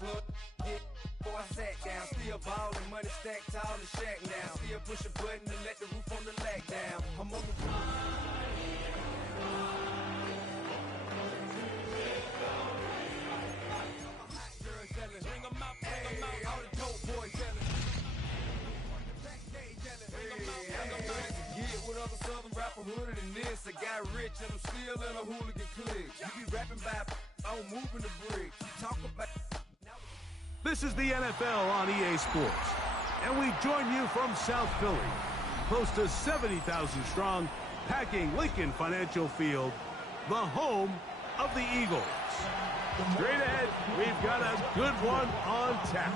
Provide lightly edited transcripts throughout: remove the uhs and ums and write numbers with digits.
club. Before I sat down, still ballin', money stacked tall and shack now. Still push a button to let the roof on the lag down. I'm on the bring 'em out, all the dope boys yellin'. Get with other southern rapper hooded than this. I got rich and I'm still in a hooligan clique. You be rapping by, I'm moving the bricks. You talk about. This is the NFL on EA Sports, and we join you from South Philly, close to 70,000 strong, packing Lincoln Financial Field, the home of the Eagles. Straight ahead, we've got a good one on tap.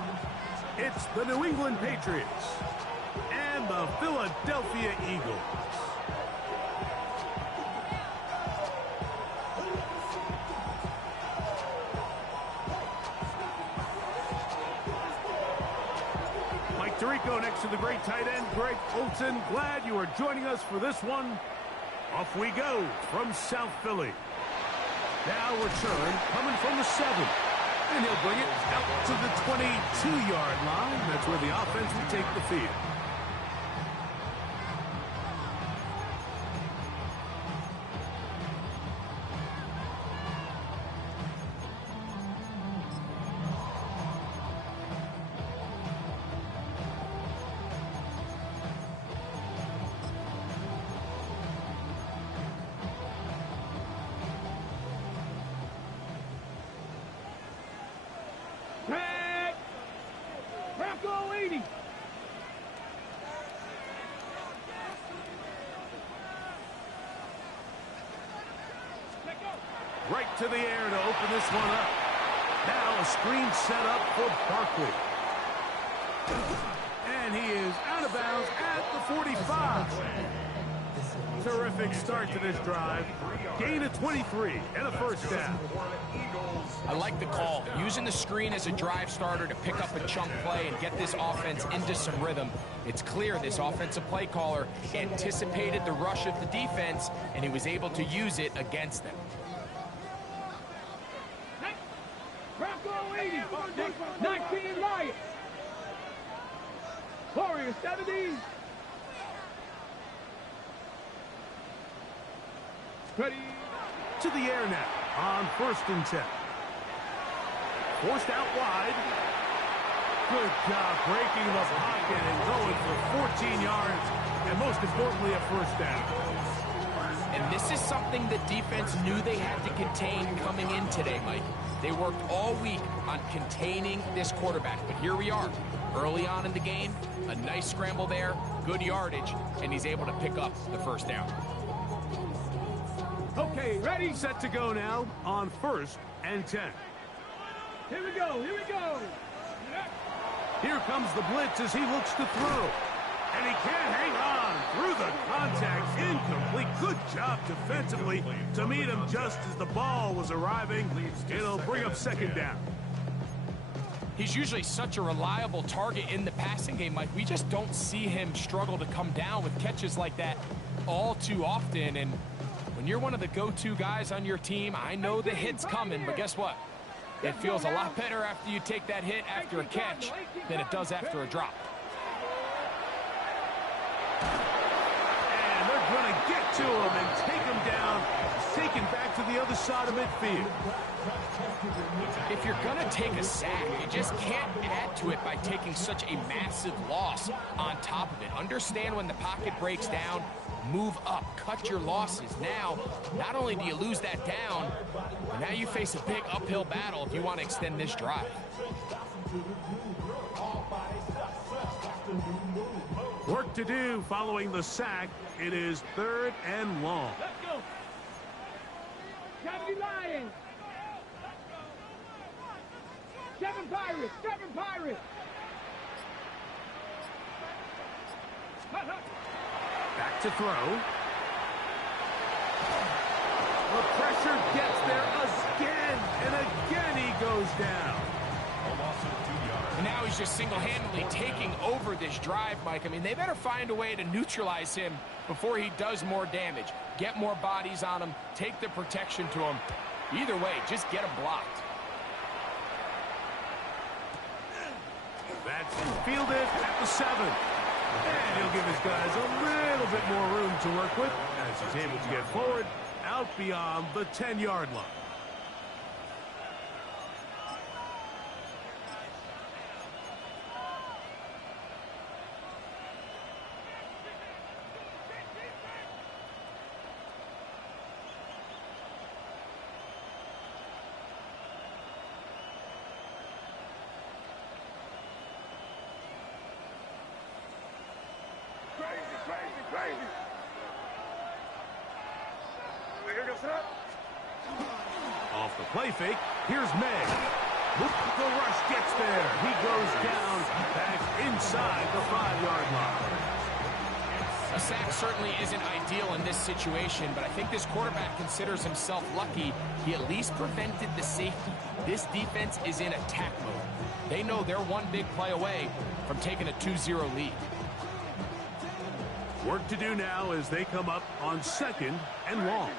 It's the New England Patriots and the Philadelphia Eagles. Tirico next to the great tight end, Greg Olsen. Glad you are joining us for this one. Off we go from South Philly. Now return coming from the 7. And he'll bring it out to the 22-yard line. That's where the offense will take the field. Right to the air to open this one up. Now a screen set up for Barkley. And he is out of bounds at the 45. Terrific start to this drive. Gain of 23 and a first down. I like the call. Using the screen as a drive starter to pick up a chunk play and get this offense into some rhythm. It's clear this offensive play caller anticipated the rush of the defense, and he was able to use it against them. Bronco 80, 19 Lions. Warriors 70. Ready. To the air now on 1st and 10. Forced out wide. Good job breaking the pocket and going for 14 yards, and most importantly, a first down. And this is something the defense knew they had to contain coming in today, Mike. They worked all week on containing this quarterback, but here we are. Early on in the game, a nice scramble there, good yardage, and he's able to pick up the first down. Okay, ready, set to go now on 1st and 10. Here we go, here we go. Here comes the blitz as he looks to throw. And he can't hang on through the contact. Incomplete. Good job defensively to meet him just as the ball was arriving. It'll bring up second down. He's usually such a reliable target in the passing game, Mike. We just don't see him struggle to come down with catches like that all too often. And when you're one of the go-to guys on your team, I know the hit's coming, but guess what? It feels a lot better after you take that hit after a catch than it does after a drop. And they're going to get to him and take him down, taken back to the other side of midfield. If you're going to take a sack, you just can't add to it by taking such a massive loss on top of it. Understand when the pocket breaks down, move up, cut your losses. Now, not only do you lose that down, but now you face a big uphill battle if you want to extend this drive. Work to do following the sack. It is 3rd and long. Let's go. 70 Lions. 7 Pirates, 7 Pirates. Back to throw. The pressure gets there again, and again he goes down. And now he's just single-handedly taking over this drive, Mike. I mean, they better find a way to neutralize him before he does more damage. Get more bodies on him, take the protection to him. Either way, just get him blocked. That's fielded at the 7. And he'll give his guys a little bit more room to work with as he's able to get forward out beyond the 10-yard line. Crazy. Here goes up. Off the play fake, here's May. The rush gets there. He goes down back inside the 5-yard line. A sack certainly isn't ideal in this situation, but I think this quarterback considers himself lucky. He at least prevented the safety. This defense is in attack mode. They know they're one big play away from taking a 2-0 lead. Work to do now as they come up on 2nd and long.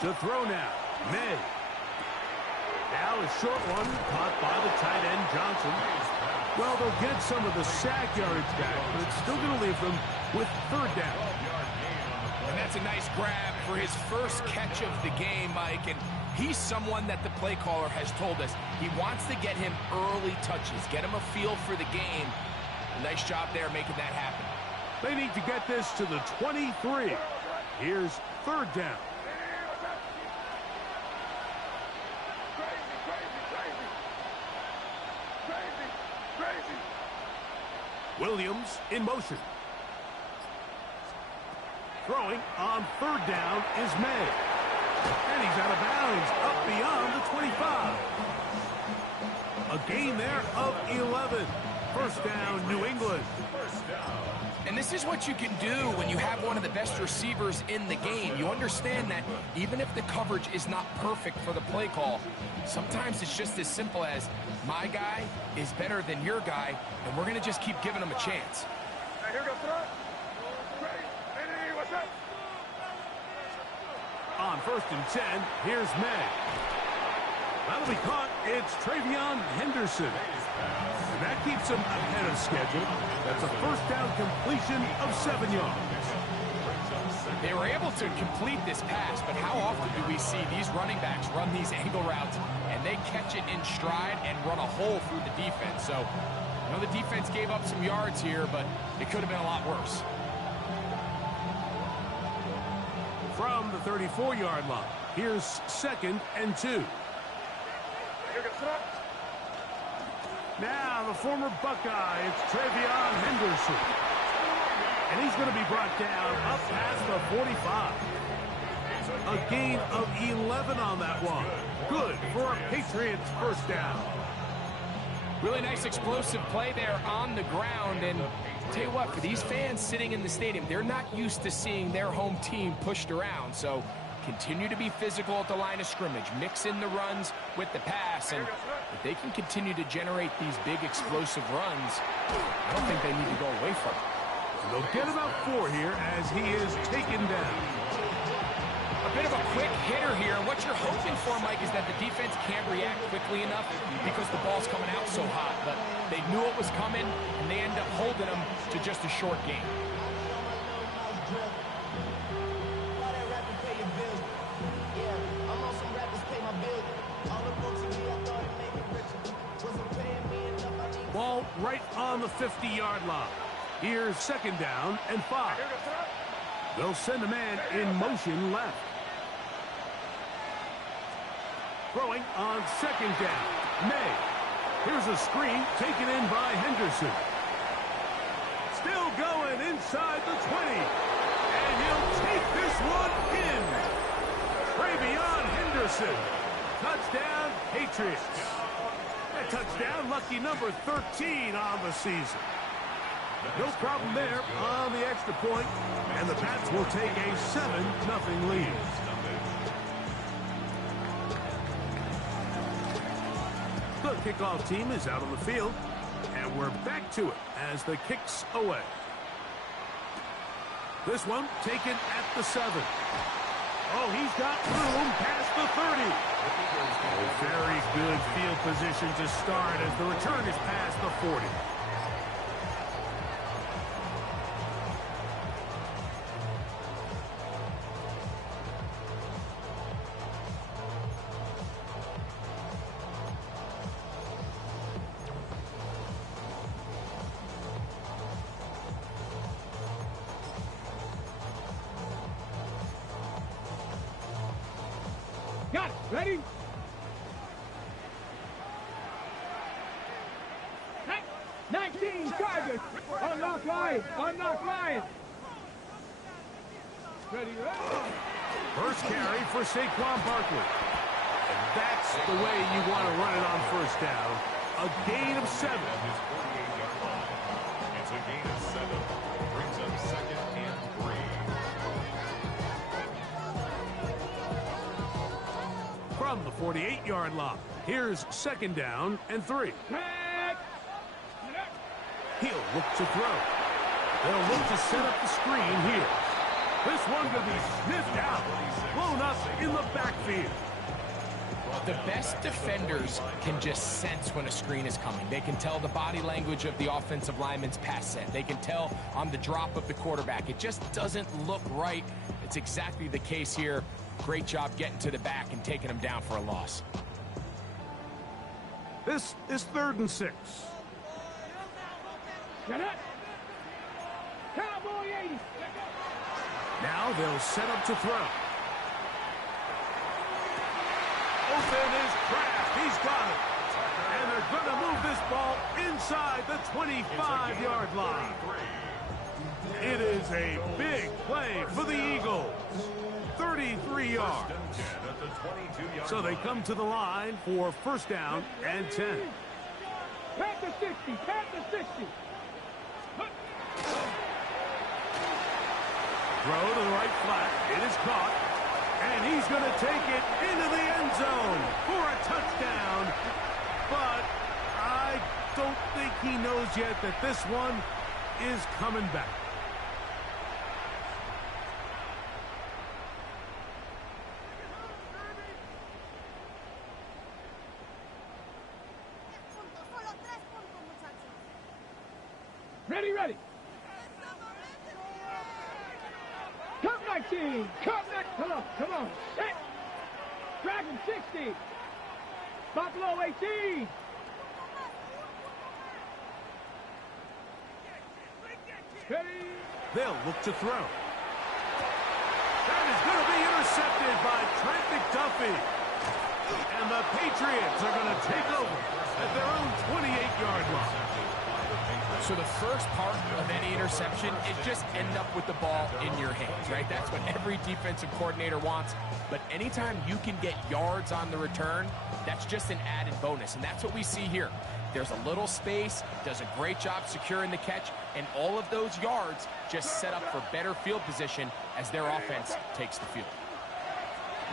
To throw now, May. Now a short one caught by the tight end Johnson. Well, they'll get some of the sack yardage back, but it's still going to leave them with 3rd down. And that's a nice grab for his first catch of the game, Mike. And he's someone that the play caller has told us he wants to get him early touches, get him a feel for the game. Nice job there making that happen. They need to get this to the 23. Here's 3rd down. Crazy. Williams in motion. Throwing on 3rd down is May. And he's out of bounds up beyond the 25. A gain there of 11. 1st down, New England. And this is what you can do when you have one of the best receivers in the game. You understand that even if the coverage is not perfect for the play call, sometimes it's just as simple as my guy is better than your guy, and we're going to just keep giving him a chance. Here goes front. What's up? On 1st and 10, here's May. That'll be caught. It's Travion Henderson. And that keeps him ahead of schedule. That's a 1st down completion of 7 yards. They were able to complete this pass, but how often do we see these running backs run these angle routes and they catch it in stride and run a hole through the defense? So, I know the defense gave up some yards here, but it could have been a lot worse. From the 34-yard line, here's 2nd and 2. Now, the former Buckeye, it's Travion Henderson. And he's going to be brought down up past the 45. A gain of 11 on that one. Good for a Patriots 1st down. Really nice explosive play there on the ground. And I'll tell you what, for these fans sitting in the stadium, they're not used to seeing their home team pushed around. So continue to be physical at the line of scrimmage. Mix in the runs with the pass. And if they can continue to generate these big explosive runs, I don't think they need to go away from it. They'll get about 4 here as he is taken down. A bit of a quick hitter here. What you're hoping for, Mike, is that the defense can't react quickly enough because the ball's coming out so hot. But they knew it was coming, and they end up holding them to just a short game. Ball right on the 50-yard line. Here's 2nd down and 5. They'll send a man in motion left. Throwing on 2nd down. May. Here's a screen taken in by Henderson. Still going inside the 20. And he'll take this one in. Travion Henderson. Touchdown, Patriots. A touchdown, lucky number 13 on the season. No problem there on the extra point, and the Pats will take a 7-0 lead. The kickoff team is out on the field, and we're back to it as the kick's away. This one taken at the 7. Oh, he's got room past the 30. Very good field position to start as the return is past the 40. Got it. Ready? 19 Chargers. Unlock line. Unlock line. Ready, ready. First carry for Saquon Barkley. And that's the way you want to run it on first down. A gain of 7. It's a gain of 7. Brings up 2nd and 3. From the 48-yard line, here's 2nd down and 3. He'll look to throw. They'll look to set up the screen here. This one could be sniffed out, blown up in the backfield. The best defenders can just sense when a screen is coming. They can tell the body language of the offensive lineman's pass set. They can tell on the drop of the quarterback. It just doesn't look right. It's exactly the case here. Great job getting to the back and taking him down for a loss. This is 3rd and 6. Get it. Cowboy 80. Now they'll set up to throw. Open is Kraft. He's got it. And they're going to move this ball inside the 25-yard line. It is a big play for the Eagles. 33 yards. So they come to the line for 1st down and 10. Pat the 60. Pat the 60. Throw to the right flat. It is caught. And he's going to take it into the end zone for a touchdown. But I don't think he knows yet that this one is coming back. Ready, ready. Come 19. Come next. Come on. Come on. Set. Dragon 60. Buffalo 18. Ready. They'll look to throw. That is going to be intercepted by Trent McDuffie. And the Patriots are going to take over at their own 28-yard line. So the first part of any interception is just end up with the ball in your hands, right? That's what every defensive coordinator wants. But anytime you can get yards on the return, that's just an added bonus. And that's what we see here. There's a little space, does a great job securing the catch, and all of those yards just set up for better field position as their offense takes the field.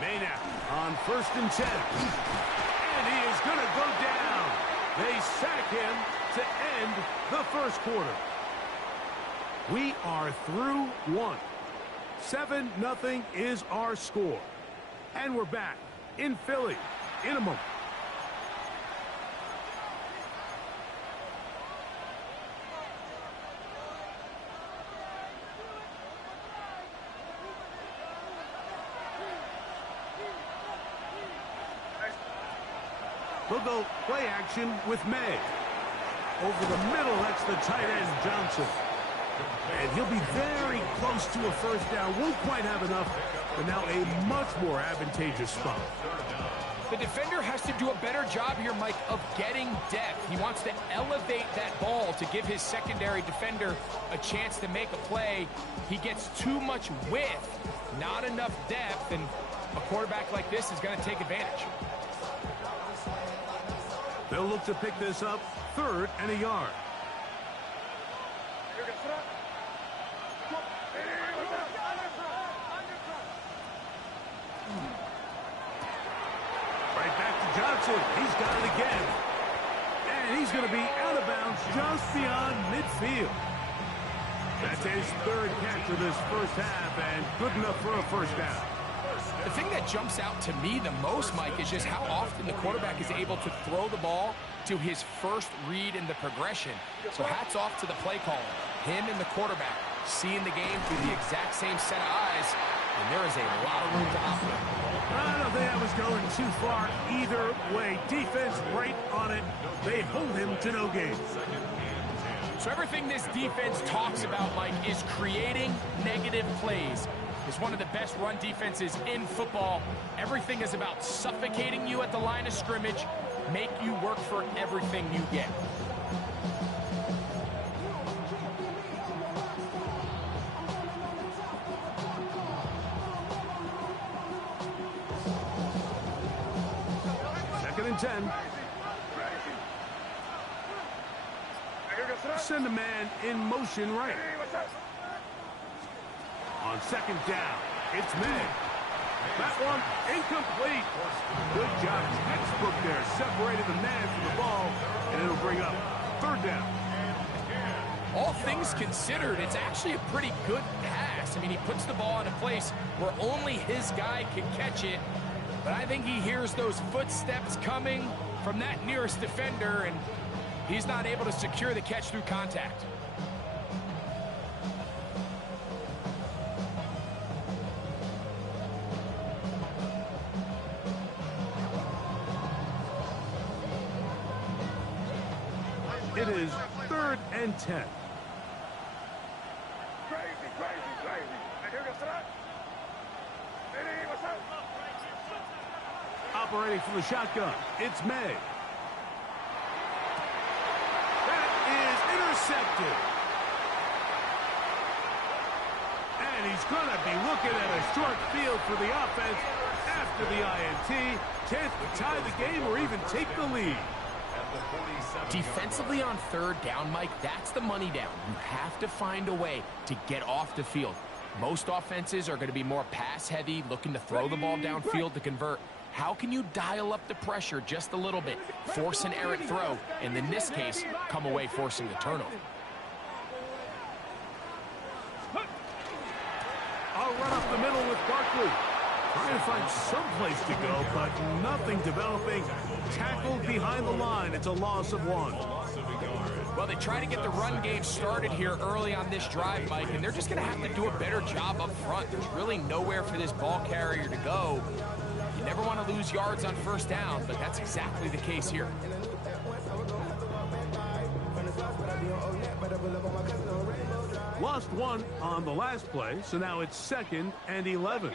Maynard on 1st and 10. And he is going to go down. They sack him to end the 1st quarter. We are through 1. 7-0 is our score. And we're back in Philly in a moment. They'll go play action with May. Over the middle, that's the tight end, Johnson. And he'll be very close to a 1st down. Won't quite have enough, but now a much more advantageous spot. The defender has to do a better job here, Mike, of getting depth. He wants to elevate that ball to give his secondary defender a chance to make a play. He gets too much width, not enough depth, and a quarterback like this is going to take advantage. They'll look to pick this up 3rd and a yard. Right back to Johnson. He's got it again. And he's going to be out of bounds just beyond midfield. That's his 3rd catch of this 1st half and good enough for a 1st down. The thing that jumps out to me the most, Mike, is just how often the quarterback is able to throw the ball to his first read in the progression. So hats off to the play caller. Him and the quarterback seeing the game through the exact same set of eyes, and there is a lot of room to operate. I don't think I was going too far either way. Defense right on it. They hold him to no gain. So everything this defense talks about, Mike, is creating negative plays. It's one of the best run defenses in football. Everything is about suffocating you at the line of scrimmage, make you work for everything you get. Second and 10. Send a man in motion right. On second down, it's May. That one incomplete. Good job, textbook there. Separated the man from the ball, and it'll bring up third down. All things considered, it's actually a pretty good pass. I mean, he puts the ball in a place where only his guy can catch it. But I think he hears those footsteps coming from that nearest defender, and he's not able to secure the catch through contact. It is third and 10. Operating from the shotgun, it's May. That is intercepted. And he's going to be looking at a short field for the offense after the INT. Chance to tie the game or even take the lead. Defensively on third down, Mike, that's the money down. You have to find a way to get off the field. Most offenses are going to be more pass-heavy, looking to throw the ball downfield to convert. How can you dial up the pressure just a little bit, force an errant throw, and in this case, come away forcing the turnover? I'll run up the middle with Barkley. Trying to find some place to go, but nothing developing. Tackled behind the line. It's a loss of one. Well, they try to get the run game started here early on this drive, Mike, and they're just going to have to do a better job up front. There's really nowhere for this ball carrier to go. You never want to lose yards on first down, but that's exactly the case here. Lost one on the last play, so now it's second and 11.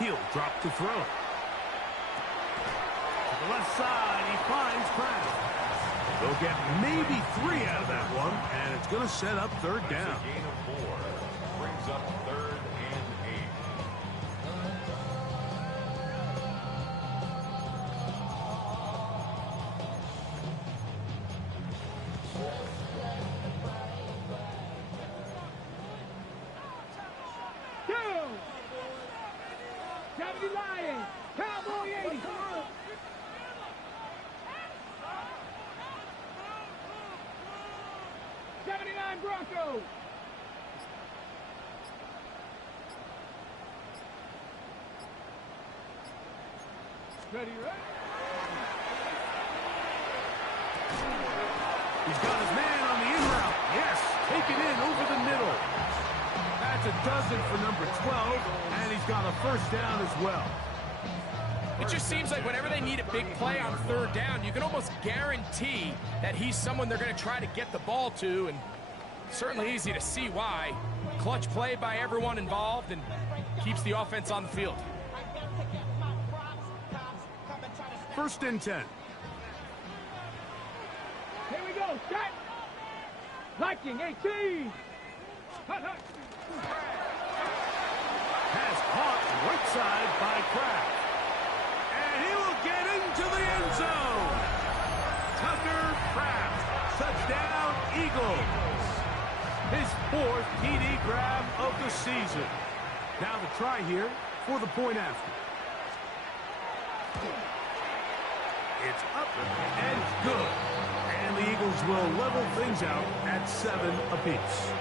He'll drop to throw. To the left side, he finds Kraft. They'll get maybe 3 out of that one, and it's going to set up third down. Gain of 4 brings up third and 70 Lions, Cowboy 80, come on. Broncos. Ready, right? He's got his man on the in route. Yes, take it in over the middle. That's a dozen for number 12, and he's got a first down as well. It just seems like whenever they need a big play on third down, you can almost guarantee that he's someone they're going to try to get the ball to, and certainly easy to see why. Clutch play by everyone involved and keeps the offense on the field. First and 10. Here we go, set. Viking 18. Hut, hut. Pass caught right side by Kraft. And he will get into the end zone. Tucker Kraft. Touchdown, Eagles. His 4th TD grab of the season. Now the try here for the point after. It's up and good. And the Eagles will level things out at 7 apiece.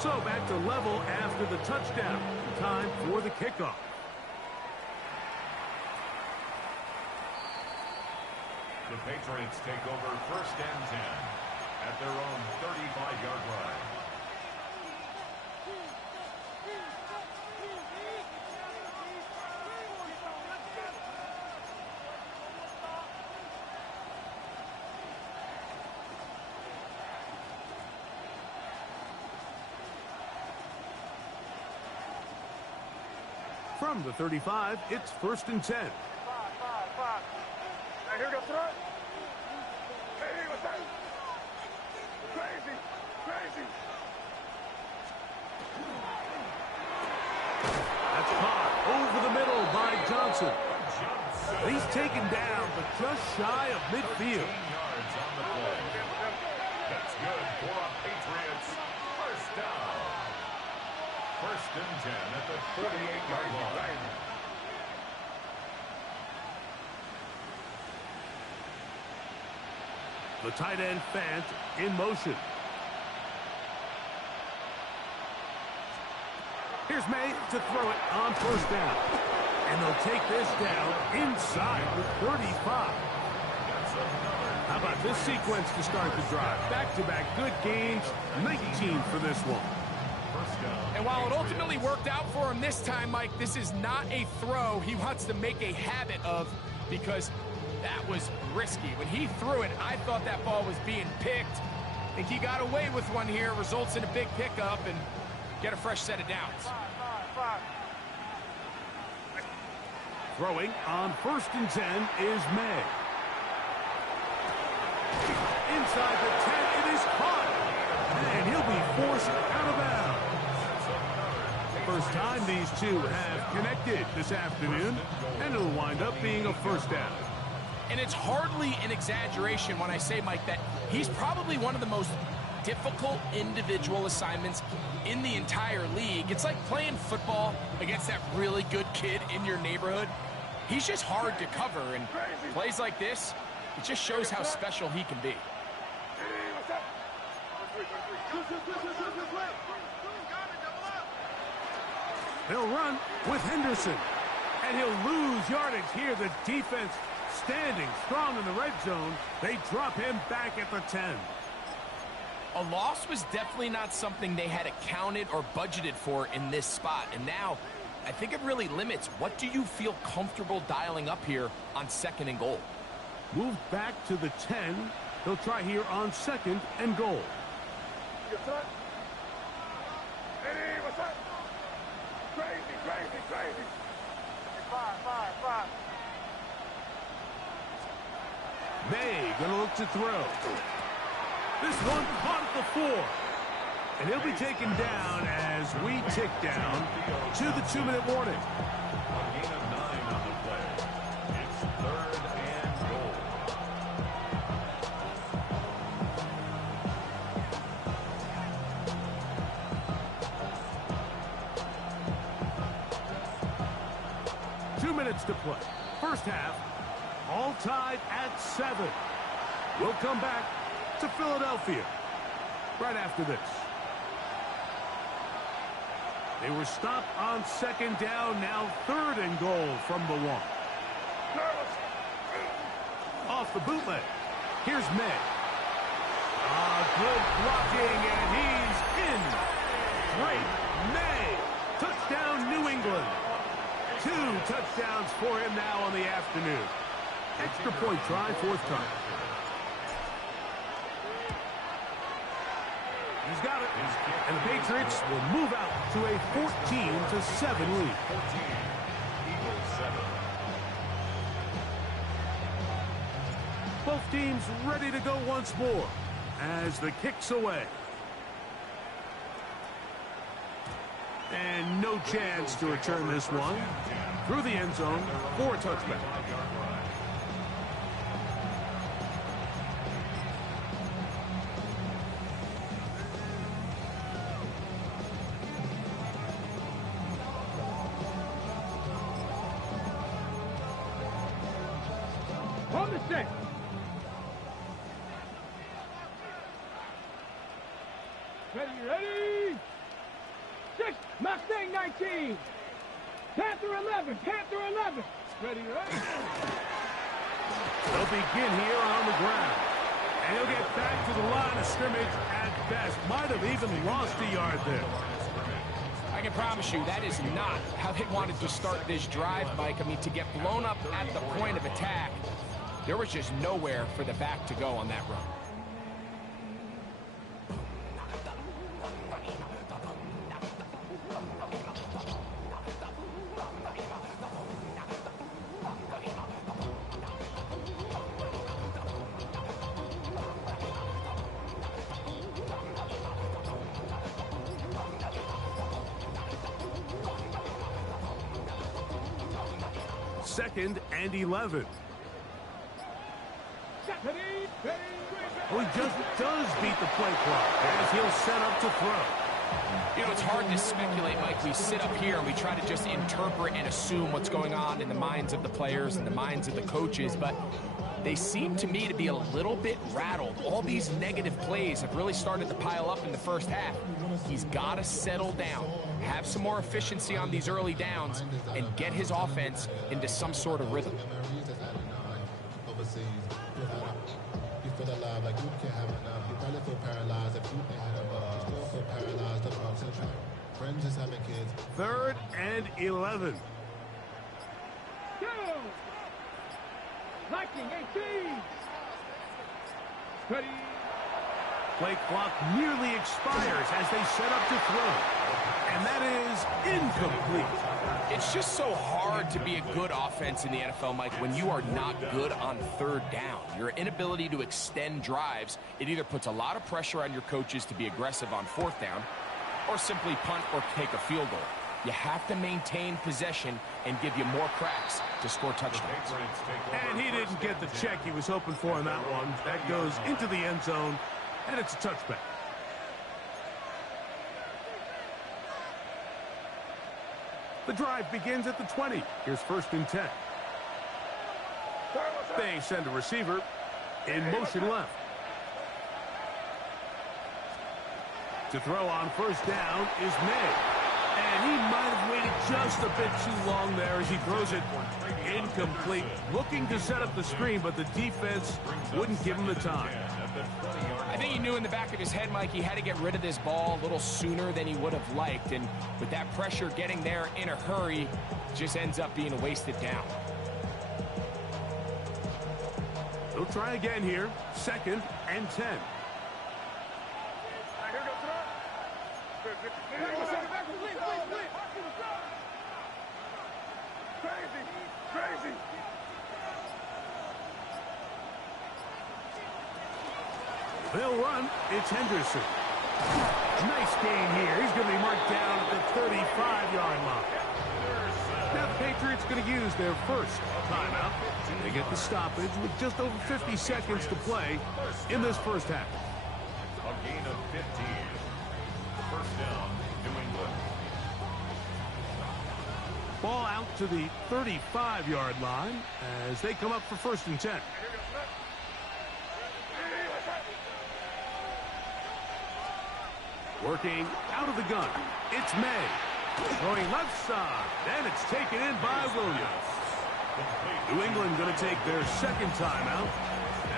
So back to level after the touchdown. Time for the kickoff. The Patriots take over 1st and 10 at their own 35-yard line. From the 35, it's 1st and 10. Now here goes front. Hey, what's that? Crazy, crazy. That's caught over the middle by Johnson. He's taken down, but just shy of midfield. 13 yards on the play. That's good for a Patriots 1st down. 1st and 10 at the 48-yard line. The tight end Fant in motion. Here's May to throw it on 1st down. And they'll take this down inside the 35. How about this sequence to start the drive? Back-to-back good gains, 19 for this one. And while it ultimately worked out for him this time, Mike, this is not a throw he wants to make a habit of, because that was risky. When he threw it, I thought that ball was being picked. I think he got away with one here, results in a big pickup, and get a fresh set of downs. Throwing on 1st and 10 is May. Inside the 10, it is caught. And he'll be forced out of bounds. First time these two have connected this afternoon, and it'll wind up being a 1st down. And it's hardly an exaggeration when I say, Mike, that he's probably one of the most difficult individual assignments in the entire league. It's like playing football against that really good kid in your neighborhood. He's just hard to cover, and plays like this, it just shows how special he can be. He'll run with Henderson, and he'll lose yardage here. The defense standing strong in the red zone. They drop him back at the 10. A loss was definitely not something they had accounted or budgeted for in this spot, and now I think it really limits what do you feel comfortable dialing up here on 2nd and goal. Move back to the 10. He'll try here on 2nd and goal. Hey, what's up? Crazy, crazy, crazy. Five. May gonna look to throw. This one caught at the 4. And he'll be taken down as we tick down to the 2-minute warning. A gain of 9 on the play. It's 3rd and goal. Two minutes to play. First half, all tied at 7. We'll come back to Philadelphia right after this. They were stopped on 2nd down, now 3rd and goal from the 1. Off the bootleg. Here's May. Good blocking, and he's in. Great May. Touchdown, New England. 2 touchdowns for him now on the afternoon. Extra point try, 4th time. He's got it. And the Patriots will move out to a 14-7 lead. 14. Eagles 7. Both teams ready to go once more as the kick's away. And no chance to return this one through the end zone for a touchback. On the 6. Ready. 19. Panther 11. Panther 11. Ready, ready. They'll begin here on the ground. And he'll get back to the line of scrimmage at best. Might have even lost a yard there. I can promise you that is not how they wanted to start this drive, Mike. I mean, to get blown up at the point of attack, there was just nowhere for the back to go on that run. Second and 11. Well, he just does beat the play clock as he'll set up to throw. You know, it's hard to speculate, Mike. We sit up here and we try to just interpret and assume what's going on in the minds of the players and the minds of the coaches, but they seem to me to be a little bit rattled. All these negative plays have really started to pile up in the first half. He's got to settle down, have some more efficiency on these early downs, and get his offense into some sort of rhythm. Third and 11. Go! Lightning 18. Ready. Play clock nearly expires as they set up to throw. And that is incomplete. It's just so hard to be a good offense in the NFL, Mike, when you are not good on third down. Your inability to extend drives, it either puts a lot of pressure on your coaches to be aggressive on fourth down or simply punt or take a field goal. You have to maintain possession and give you more cracks to score touchdowns. And he didn't get the check he was hoping for on that one. That goes into the end zone, and it's a touchback. The drive begins at the 20. Here's first and 10. They send a receiver in motion left. To throw on first down is May. And he might have waited just a bit too long there as he throws it incomplete. Looking to set up the screen, but the defense wouldn't give him the time. I think he knew in the back of his head, Mike, he had to get rid of this ball a little sooner than he would have liked. And with that pressure getting there in a hurry, just ends up being a wasted down. He'll try again here. Second and 10. Crazy. They'll run. It's Henderson. Nice gain here. He's going to be marked down at the 35-yard line. Now the Patriots going to use their first timeout. They get the stoppage with just over 50 seconds to play in this first half. A gain of 15. First down, New England. Ball out to the 35-yard line as they come up for first and 10. Working out of the gun, it's May. Throwing left side, and it's taken in by Williams. New England going to take their second timeout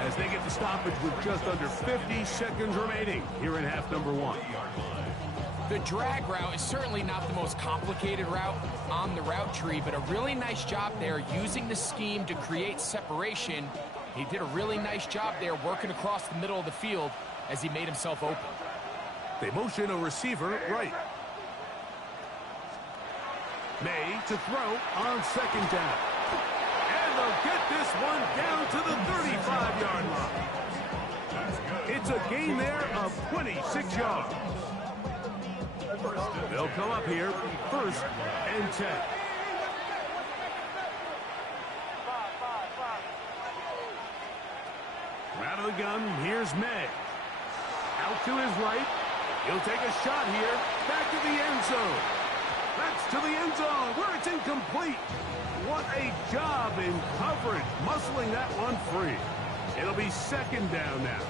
as they get the stoppage with just under 50 seconds remaining here in half number one. The drag route is certainly not the most complicated route on the route tree, but a really nice job there using the scheme to create separation. He did a really nice job there working across the middle of the field as he made himself open. They motion a receiver right. May to throw on second down. And they'll get this one down to the 35-yard line. It's a gain there of 26 yards. They'll come up here first and 10. Out of the gun, here's May. Out to his right. He'll take a shot here. Back to the end zone. That's to the end zone where it's incomplete. What a job in coverage, muscling that one free. It'll be second down now.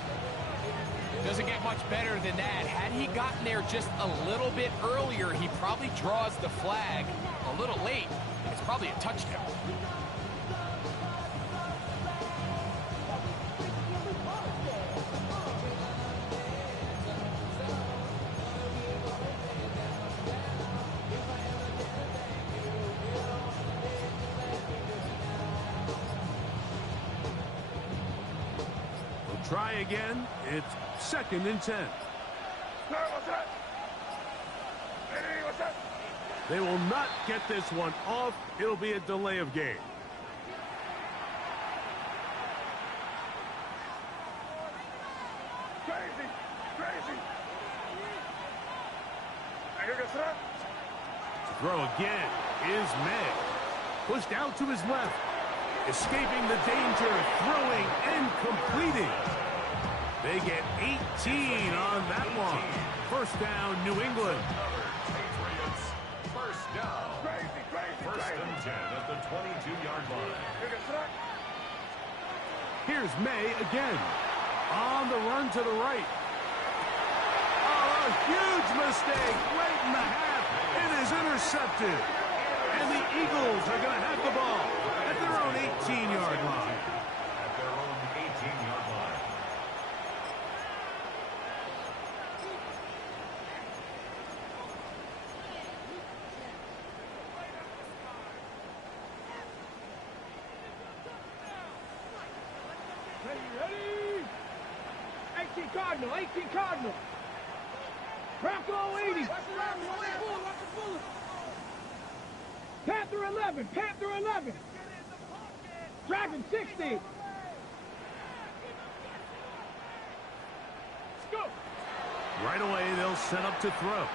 Doesn't get much better than that. Had he gotten there just a little bit earlier, he probably draws the flag a little late. It's probably a touchdown. Try again. It's 2nd and 10. They will not get this one off. It'll be a delay of game. Throw again is May. Pushed out to his left. Escaping the danger, throwing and completing. They get 18 on that one. First down, New England. Patriots, first down. First and 10 at the 22-yard line. Here's May again. On the run to the right. Oh, a huge mistake late in the half. It is intercepted. And the Eagles are going to have the ball at their own 18-yard line. At their own 18-yard line. Ready? 18 Cardinal, 18 Cardinal. Bronco 80. Panther 11, Panther 11. Dragon 60. Let's go. Right away, they'll set up to throw.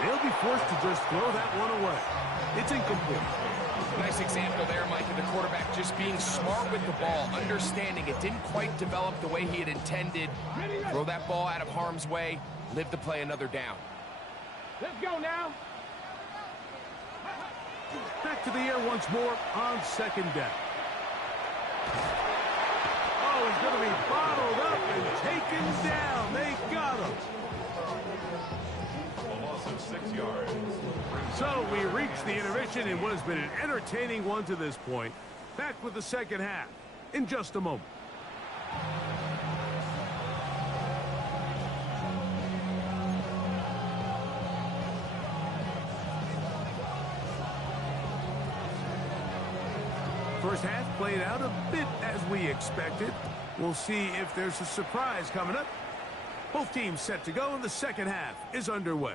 They'll be forced to just throw that one away. It's incomplete. Nice example there, Mike, of the quarterback just being smart with the ball, understanding it didn't quite develop the way he had intended. Throw that ball out of harm's way, live to play another down. Let's go now. Back to the air once more on 2nd down. Oh, he's going to be bottled up and taken down. They got him. A loss of 6 yards. So we reach the intermission in what has been an entertaining one to this point. Back with the second half in just a moment. First half played out a bit as we expected. We'll see if there's a surprise coming up. Both teams set to go, and the second half is underway.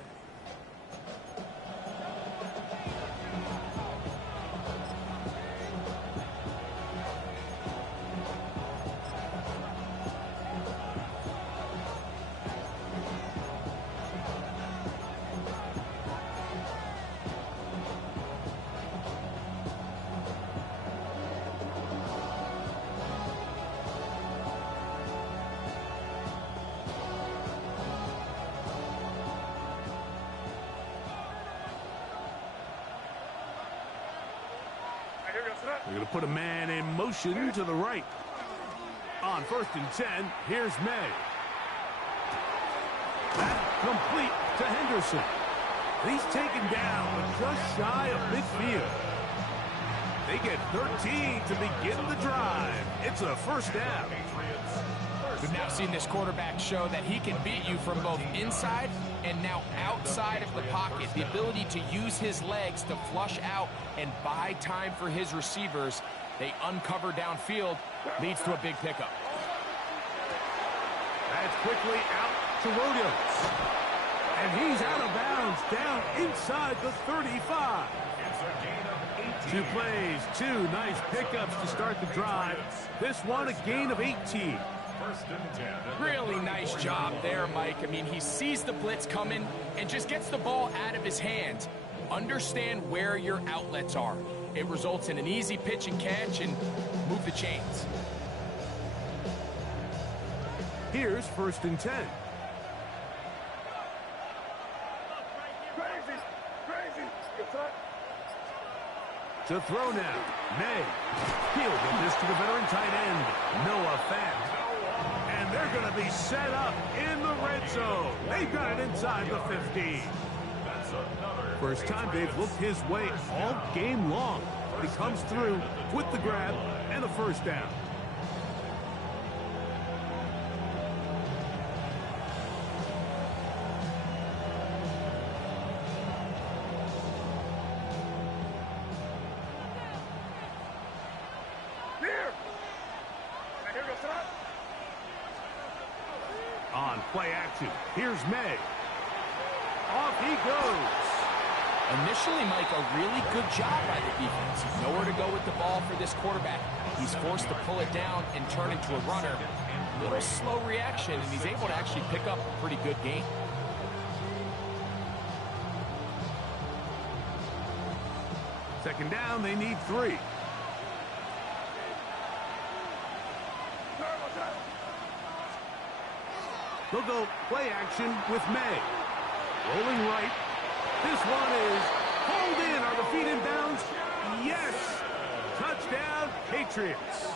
They're going to put a man in motion to the right. On 1st and 10, here's May. That complete to Henderson. He's taken down, but just shy of midfield. They get 13 to begin the drive. It's a first down. We've now seen this quarterback show that he can beat you from both inside and now outside of the pocket. The ability to use his legs to flush out and buy time for his receivers. They uncover downfield, leads to a big pickup. That's quickly out to Williams. And he's out of bounds down inside the 35. It's a gain of 18. 2 plays, 2 nice pickups to start the drive. This one a gain of 18. First and 10. Really nice job there, Mike. I mean, he sees the blitz coming and just gets the ball out of his hands. Understand where your outlets are. It results in an easy pitch and catch and move the chains. Here's 1st and 10. To throw now, May. He'll get this to the veteran tight end, Nola. And they're going to be set up in the red zone. They've got it inside the 15. First time they've looked his way all game long. He comes through with the grab and a first down. On play action, here's May. Off he goes. Initially, Mike, a really good job by the defense. Nowhere to go with the ball for this quarterback. He's forced to pull it down and turn into a runner. A little slow reaction, and he's able to actually pick up a pretty good gain. Second down, they need 3. They'll go play action with May. Rolling right. This one is pulled in. Are the feet in bounds? Yes! Touchdown, Patriots.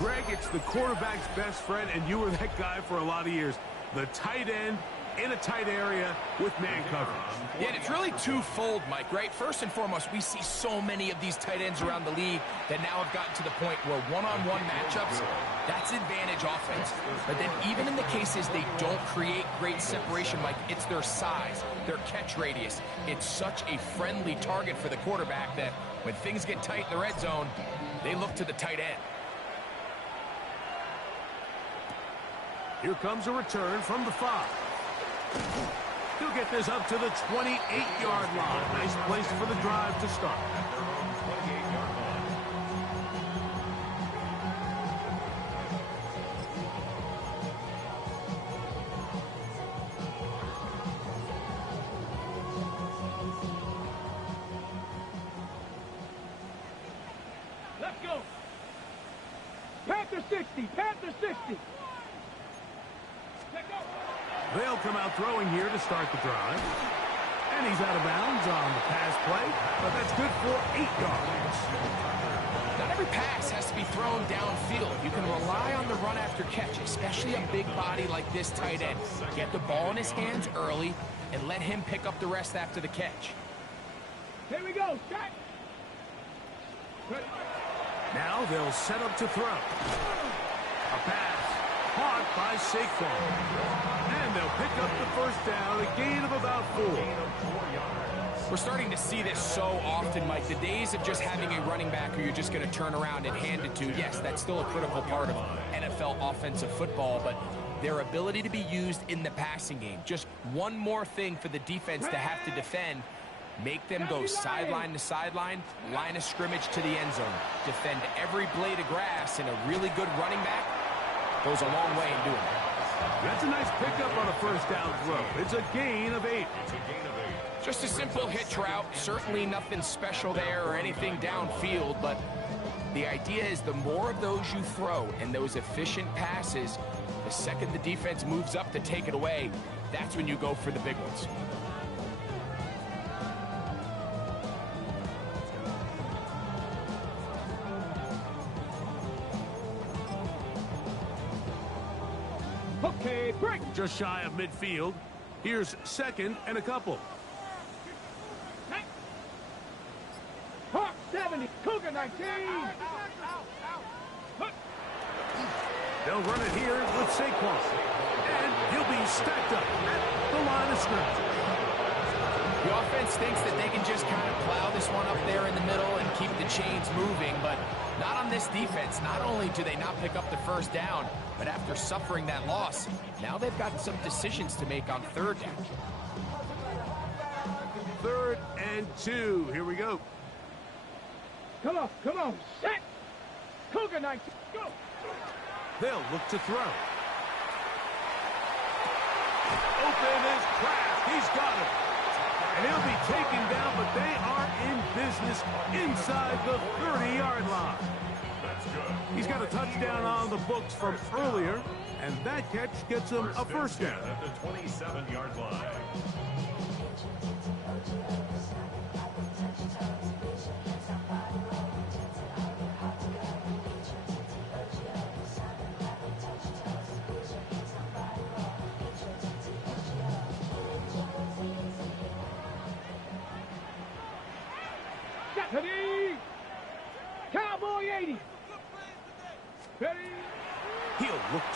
Greg, it's the quarterback's best friend, and you were that guy for a lot of years. The tight end in a tight area with man coverage. Yeah, and it's really twofold, Mike, right? First and foremost, we see so many of these tight ends around the league that now have gotten to the point where one-on-one matchups, that's advantage offense. But then even in the cases they don't create great separation, Mike, it's their size, their catch radius. It's such a friendly target for the quarterback that when things get tight in the red zone, they look to the tight end. Here comes a return from the 5. He'll get this up to the 28-yard line. Nice place for the drive to start. Let's go. Panther 60. Panther 60. They'll come out throwing here to start the drive. And he's out of bounds on the pass play, but that's good for 8 yards. Not every pass has to be thrown downfield. You can rely on the run after catch, especially a big body like this tight end. Get the ball in his hands early and let him pick up the rest after the catch. Here we go. Set. Now they'll set up to throw. A pass caught by Saquon. And they'll pick up the first down, a gain of about 4. We're starting to see this so often, Mike. The days of just having a running back who you're just going to turn around and hand it to, yes, that's still a critical part of NFL offensive football, but their ability to be used in the passing game, just one more thing for the defense to have to defend, make them go sideline to sideline, line of scrimmage to the end zone, defend every blade of grass, and a really good running back goes a long way in doing that. That's a nice pickup on a first down throw. It's a gain of 8. Just a simple hitch route. Certainly nothing special there or anything downfield, but the idea is the more of those you throw and those efficient passes, the second the defense moves up to take it away, that's when you go for the big ones. Okay, break. Just shy of midfield. Here's second and a couple. Hawk 70. Cougar 19. They'll run it here with Saquon. And he'll be stacked up at the line of scrimmage. The offense thinks that they can just kind of plow this one up there in the middle and keep the chains moving, but not on this defense. Not only do they not pick up the first down, but after suffering that loss, now they've got some decisions to make on third down. 3rd and 2. Here we go. Come on, come on. Set. Cougar 19. Go. They'll look to throw. Open is Kraft. He's got it. And he'll be taken down, but they are in business inside the 30-yard line. That's good. He's got a touchdown on the books from earlier, and that catch gets him a first down. At the 27-yard line.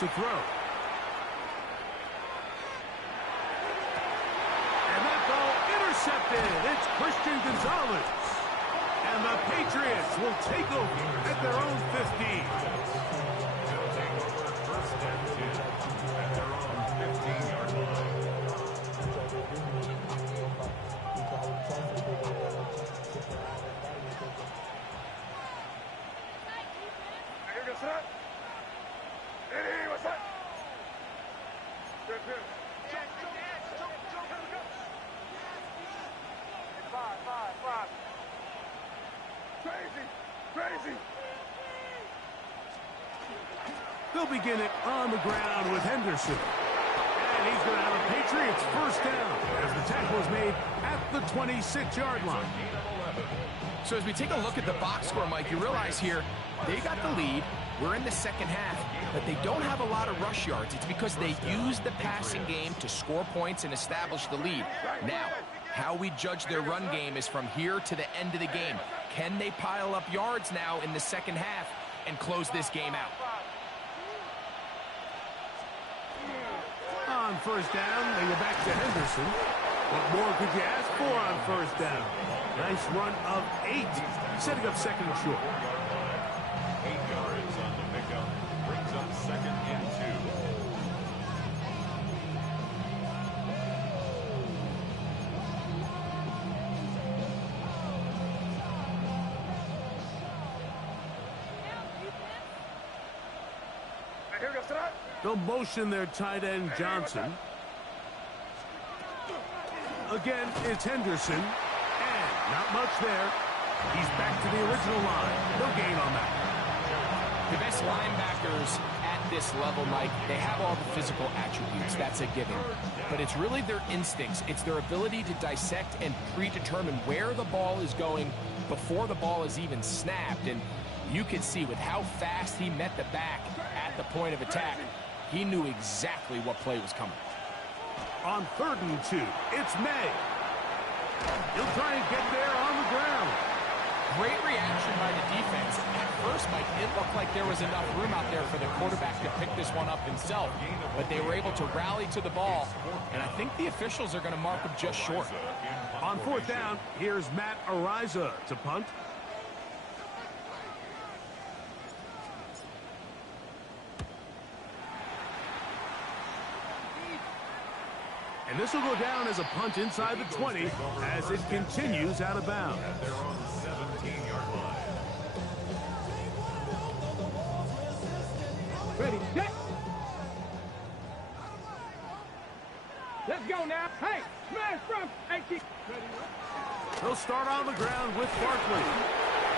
to throw. And that ball intercepted. It's Christian Gonzalez. And the Patriots will take over at their own 15. They'll take over first and 10 at their own 15-yard line. They'll begin it on the ground with Henderson. And he's going to have a Patriots first down as the tackle is made at the 26-yard line. So as we take a look at the box score, Mike, you realize here they got the lead. We're in the second half, but they don't have a lot of rush yards. It's because they use the passing game to score points and establish the lead. Now, how we judge their run game is from here to the end of the game. Can they pile up yards now in the second half and close this game out? On first down, they go back to Henderson. What more could you ask for on first down? Nice run of 8, setting up second and short. 8 yards on the pickup, brings up second and 2. They'll motion their tight end Johnson. Again, it's Henderson. And not much there. He's back to the original line. No gain on that. The best linebackers at this level, Mike, they have all the physical attributes. That's a given. But it's really their instincts. It's their ability to dissect and predetermine where the ball is going before the ball is even snapped. And you can see with how fast he met the back at the point of attack, he knew exactly what play was coming. On 3rd and 2, it's May. He'll try and get there on the ground. Great reaction by the defense. At first, Mike, it looked like there was enough room out there for the quarterback to pick this one up himself, but they were able to rally to the ball, and I think the officials are going to mark him just short. On 4th down, here's Matt Ariza to punt. And this will go down as a punt inside the 20 as it continues out of bounds. At their own 17-yard line. Ready, set. Let's go now. Hey, smash from 18. They'll start on the ground with Barkley.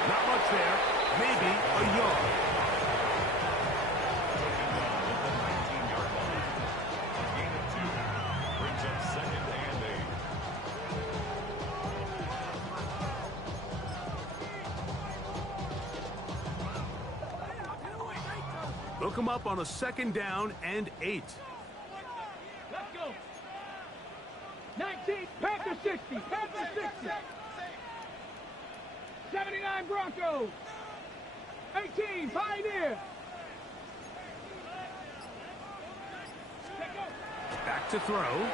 Not much there. Maybe a yard. They'll come up on a 2nd down and 8. Let's go. 19, Panther 60, Panther 60. 79 Broncos. 18, Pioneer. Back to throw.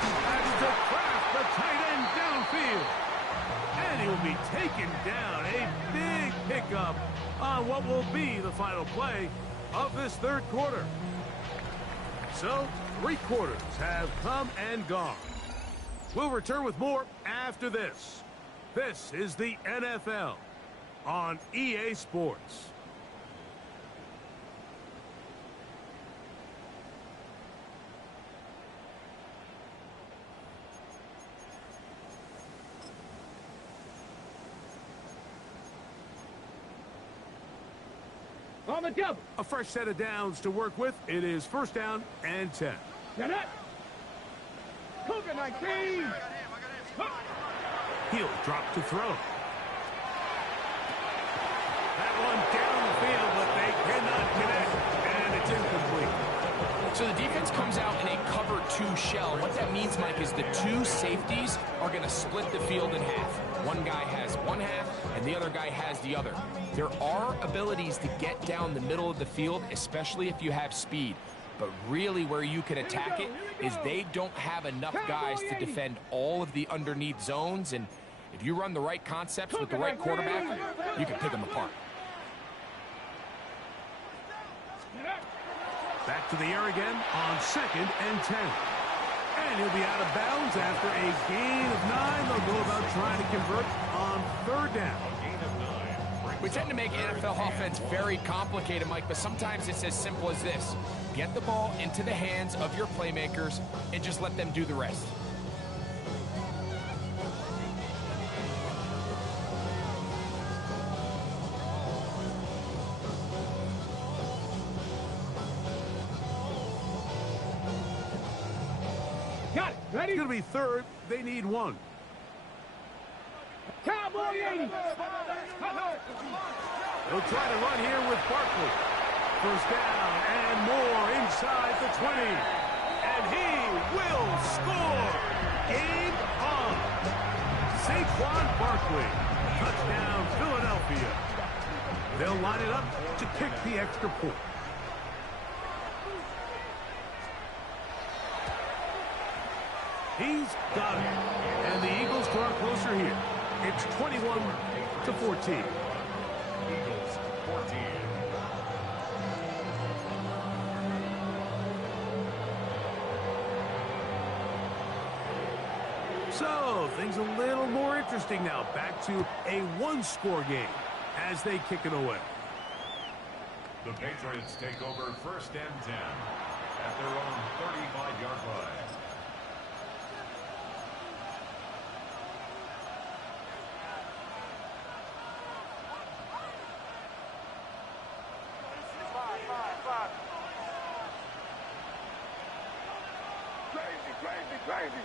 That's to Kraft, the tight end downfield. And he will be taken down. A big pickup on what will be the final play of this 3rd quarter. So, 3 quarters have come and gone. We'll return with more after this. This is the NFL on EA Sports. On the double. A fresh set of downs to work with. It is 1st down and 10. Get up. Cougar 19. He'll drop to throw. That one down the field, but they cannot connect, and it's incomplete. So the defense comes out in a cover 2 shell. What that means, Mike, is the 2 safeties are going to split the field in half. One guy has one half, and the other guy has the other. There are abilities to get down the middle of the field, especially if you have speed. But really where you can attack it is they don't have enough guys to defend all of the underneath zones. And if you run the right concepts with the right quarterback, you can pick them apart. Back to the air again on 2nd and 10. And he'll be out of bounds after a gain of 9. They'll go about trying to convert on 3rd down. We tend to make NFL offense very complicated, Mike, but sometimes it's as simple as this. Get the ball into the hands of your playmakers and just let them do the rest. Got it. Ready? It's going to be 3rd. They need 1. Cowboy 80. They'll try to run here with Barkley. 1st down and more inside the 20. And he will score. Game on. Saquon Barkley. Touchdown, Philadelphia. They'll line it up to kick the extra point. He's got it. And the Eagles draw closer here. It's 21-14. Eagles 14. So, things a little more interesting now. Back to a 1-score game as they kick it away. The Patriots take over 1st and 10 at their own 35-yard line. Crazy.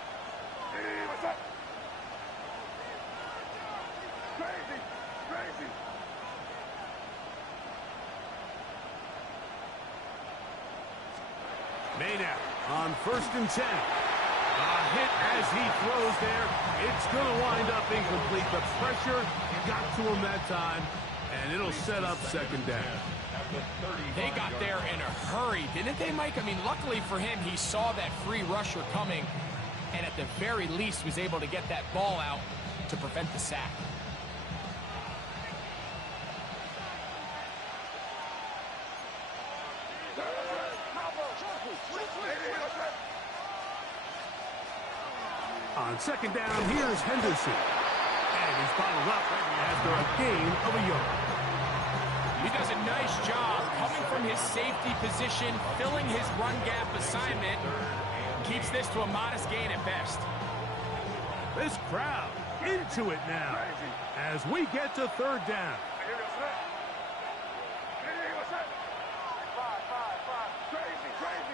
Hey, what's up? Crazy. Maynard on 1st and 10. A hit as he throws there. It's going to wind up incomplete. The pressure got to him that time, and it'll set up 2nd down. They got there in a hurry, didn't they, Mike? I mean, luckily for him, he saw that free rusher coming, and at the very least was able to get that ball out to prevent the sack. On 2nd down, here's Henderson. And he's bottled up after a gain of a yard. He does a nice job coming from his safety position, filling his run gap assignment. Keeps this to a modest gain at best. This crowd into it now as we get to 3rd down.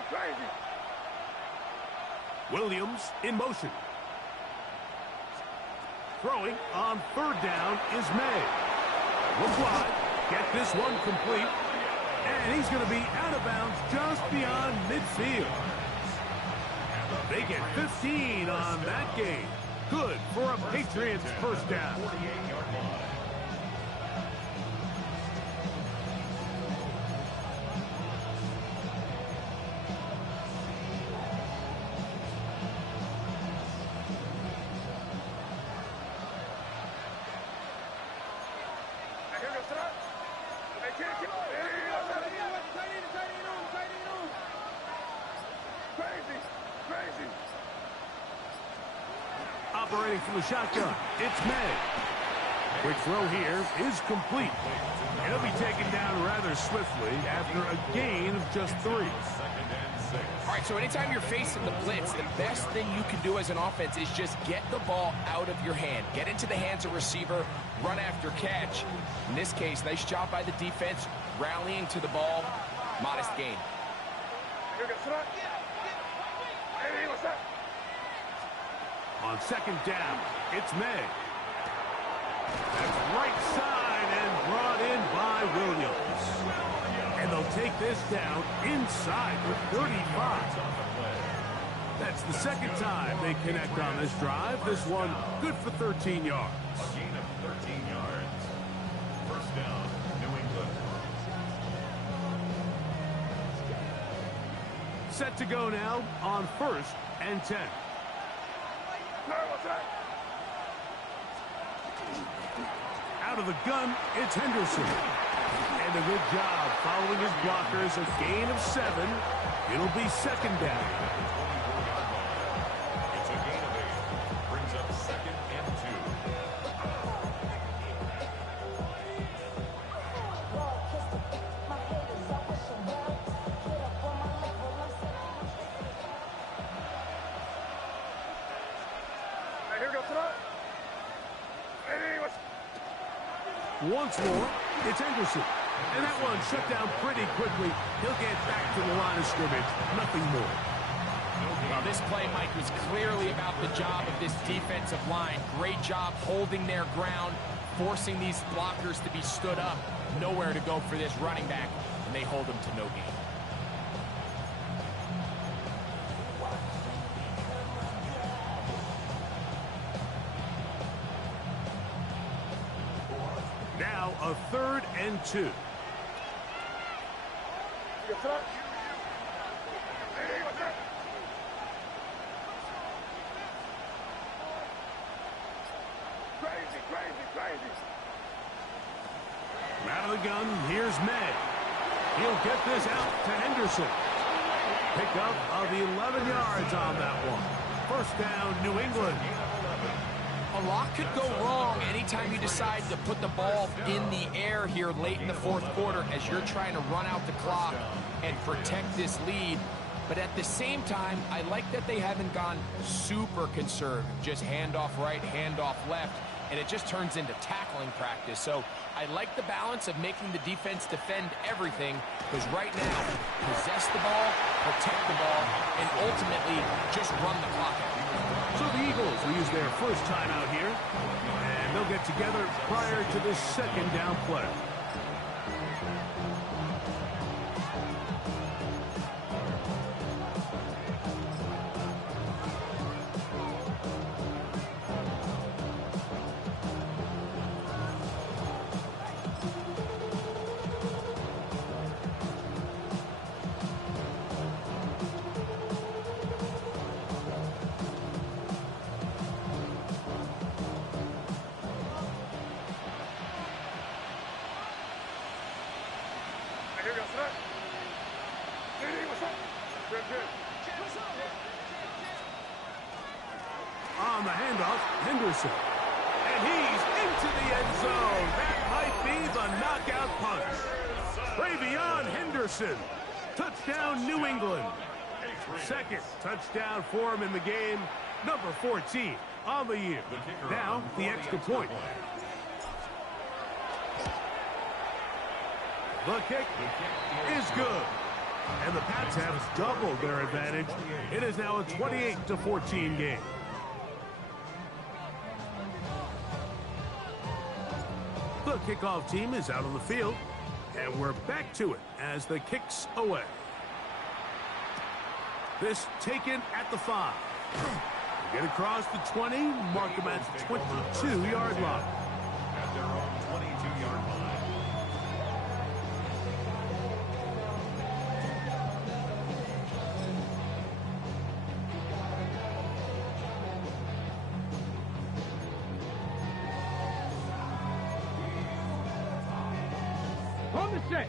Crazy. Williams in motion. Throwing on 3rd down is May. Look wide. Get this one complete. And he's going to be out of bounds just beyond midfield. They get 15 on that game. Good for a Patriots 1st down. 48-yard line. Operating from the shotgun, it's May. Quick throw here is complete. He'll be taken down rather swiftly after a gain of just 3. 2nd and 6. All right, so anytime you're facing the blitz, the best thing you can do as an offense is just get the ball out of your hand. Get into the hands of receiver, run after catch. In this case, nice job by the defense, rallying to the ball, modest gain. On 2nd down, it's May. That's right side and brought in by Williams. And And they'll take this down inside the 35. That's the second time they connect on this drive. This one good for 13 yards. A gain of 13 yards. First down, New England. Set to go now on 1st and 10. Out of the gun, it's Henderson. And a good job following his blockers. A gain of 7. It'll be second down. It's a gain of 8. Brings up 2nd and 2. Here we go, tonight. Once more, it's Henderson. And that one shut down pretty quickly. He'll get back to the line of scrimmage. Nothing more. Well, this play, Mike, was clearly about the job of this defensive line. Great job holding their ground, forcing these blockers to be stood up. Nowhere to go for this running back, and they hold him to no gain. Now a 3rd and 2. Crazy. Out of the gun, here's May. He'll get this out to Henderson. Pickup of 11 yards on that one. First down, New England. A lot could go wrong anytime you decide to put the ball in the air here late in the 4th quarter as you're trying to run out the clock and protect this lead. But at the same time, I like that they haven't gone super conservative. Just handoff right, handoff left, and it just turns into tackling practice. So I like the balance of making the defense defend everything, because right now, possess the ball, protect the ball, and ultimately just run the clock out. So the Eagles will use their first time out here, and they'll get together prior to this 2nd down play. Here we go, tonight. What's up? Good. On the handoff, Henderson. And he's into the end zone. That might be the knockout punch. Travion Henderson. Touchdown, New England. 2nd touchdown for him in the game. Number 14 on the year. Now, the extra point. The kick is good. And the Pats have doubled their advantage. It is now a 28-14 game. The kickoff team is out on the field, and we're back to it as the kick's away. This taken at the 5. Get across the 20, mark them at the 22-yard line. At their own 22-yard line. On the set.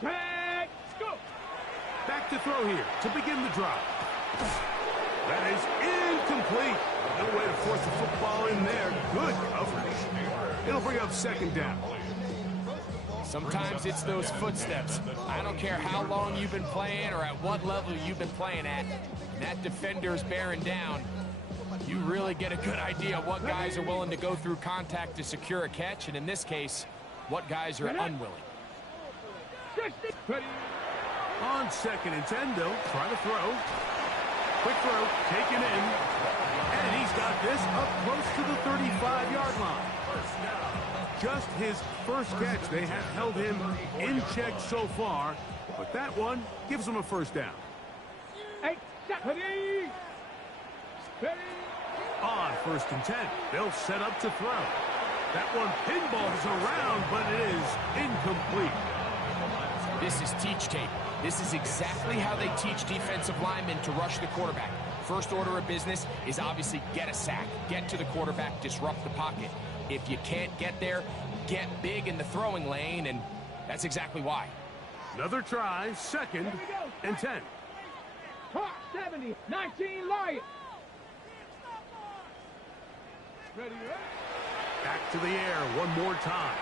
Set. Go. Back to throw here to begin the drive. That is incomplete. No way to force the football in there. Good coverage. It'll bring up 2nd down. Sometimes it's those footsteps. I don't care how long you've been playing or at what level you've been playing at. That defender's bearing down. You really get a good idea of what guys are willing to go through contact to secure a catch, and in this case, what guys are unwilling. 60. On 2nd and 10, they'll try to throw. Quick throw, taken in. And he's got this up close to the 35-yard line. Just his first catch. They have held him in check so far, but that one gives him a first down. On 1st and 10, they'll set up to throw. That one pinballs around, but it is incomplete. This is teach tape. This is exactly how they teach defensive linemen to rush the quarterback. First order of business is obviously get a sack, get to the quarterback, disrupt the pocket. If you can't get there, get big in the throwing lane, and that's exactly why. Another try, 2nd and 10. Hawk 70, 19 Lions. Ready, Back to the air one more time.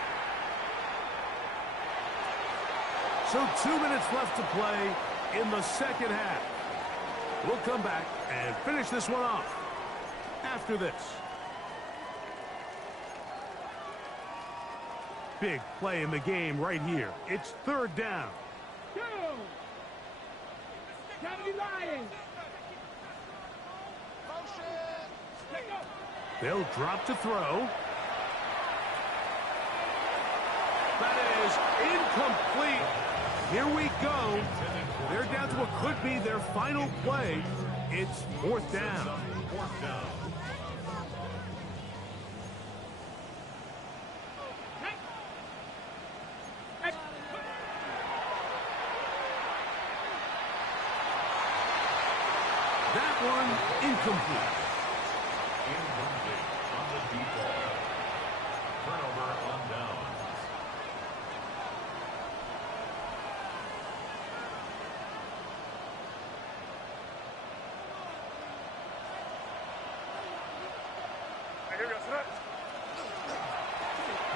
So 2 minutes left to play in the second half. We'll come back and finish this one off after this. Big play in the game right here. It's 3rd down. 70 Lions. They'll drop to throw. That is incomplete. Here we go. They're down to what could be their final play. It's 4th down. That one incomplete. Incomplete on the deep ball. Turnover on downs.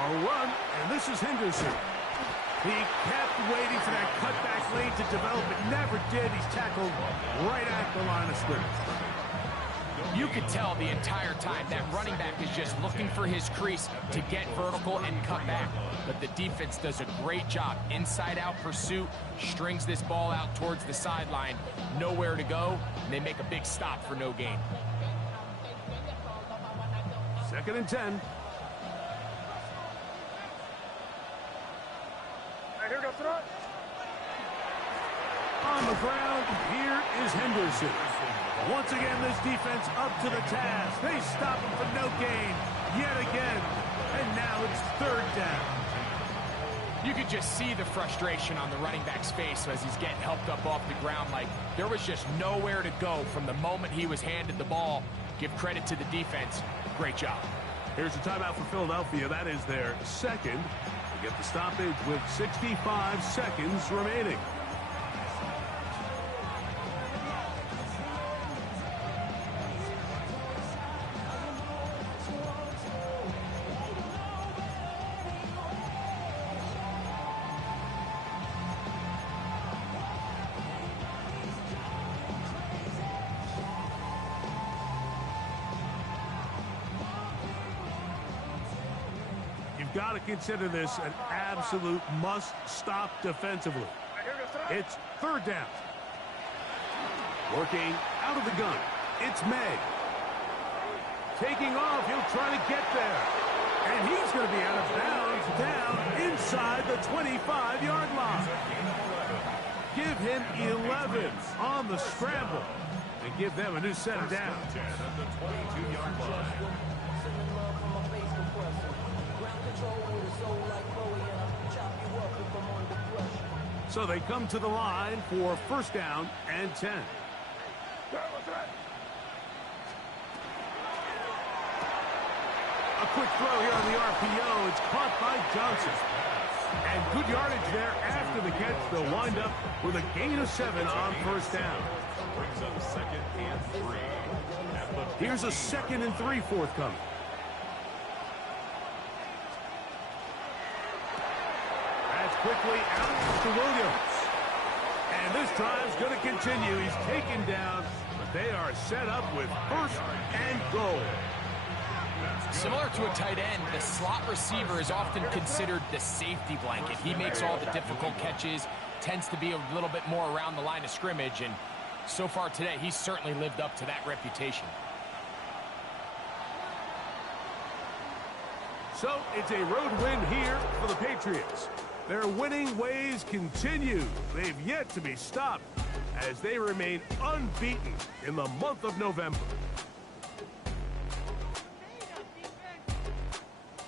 A run, and this is Henderson. He kept waiting for that cutback lane to develop, but never did. He's tackled right at the line of scrimmage. You could tell the entire time that running back is just looking for his crease to get vertical and cut back. But the defense does a great job. Inside-out pursuit, strings this ball out towards the sideline. Nowhere to go, and they make a big stop for no gain. 2nd and 10. On the ground, here is Henderson. Once again, this defense up to the task. They stop him for no gain yet again. And now it's 3rd down. You could just see the frustration on the running back's face as he's getting helped up off the ground. Like there was just nowhere to go from the moment he was handed the ball. Give credit to the defense. Great job. Here's a timeout for Philadelphia. That is their 2nd. They get the stoppage with 65 seconds remaining. Got to consider this an absolute must-stop defensively. It's 3rd down. Working out of the gun. It's May. Taking off. He'll try to get there. And he's going to be out of bounds down inside the 25-yard line. Give him 11 on the scramble and give them a new set of downs. At the 22-yard line. So they come to the line for 1st down and 10. A quick throw here on the RPO. It's caught by Johnson. And good yardage there after the catch. They'll wind up with a gain of 7 on 1st down. Brings up 2nd and 3. Here's a 2nd and 3 forthcoming. Quickly out to Williams. And this drive's going to continue. He's taken down, but they are set up with 1st and goal. Similar to a tight end, the slot receiver is often considered the safety blanket. He makes all the difficult catches, tends to be a little bit more around the line of scrimmage, and so far today, he's certainly lived up to that reputation. So it's a road win here for the Patriots. Their winning ways continue. They've yet to be stopped as they remain unbeaten in the month of November.